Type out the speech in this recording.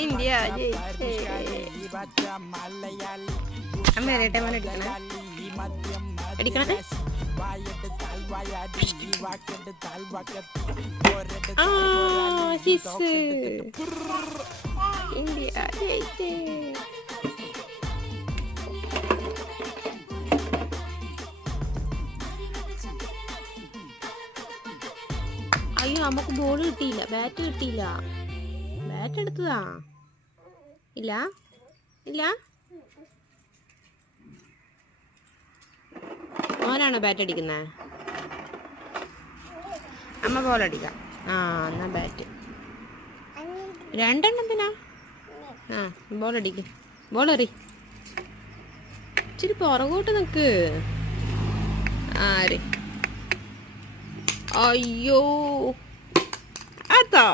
India ജയിച്ചേ. അമ്മ വരട്ടെ, മോനെ അടിക്കണേ അടിക്കണേ. ഇന്ത്യ ജയിച്ചേ. അയ്യോ, നമുക്ക് ബോൾ കിട്ടിയില്ല, ബാറ്റ് കിട്ടിയില്ല. ബാറ്റ് എടുത്തതാ? ഇല്ല ഇല്ല. മോനാണോ ബാറ്റ് അടിക്കുന്നത്? അമ്മ ബോൾ അടിക്കാം. എന്നാ ബാറ്റ് രണ്ടെണ്ണത്തിനാ. ബോൾ അടിക്ക്, ബോൾ എറി. ഇച്ചിരി പുറകോട്ട് നിക്ക്. ആര്? അയ്യോ, അതാ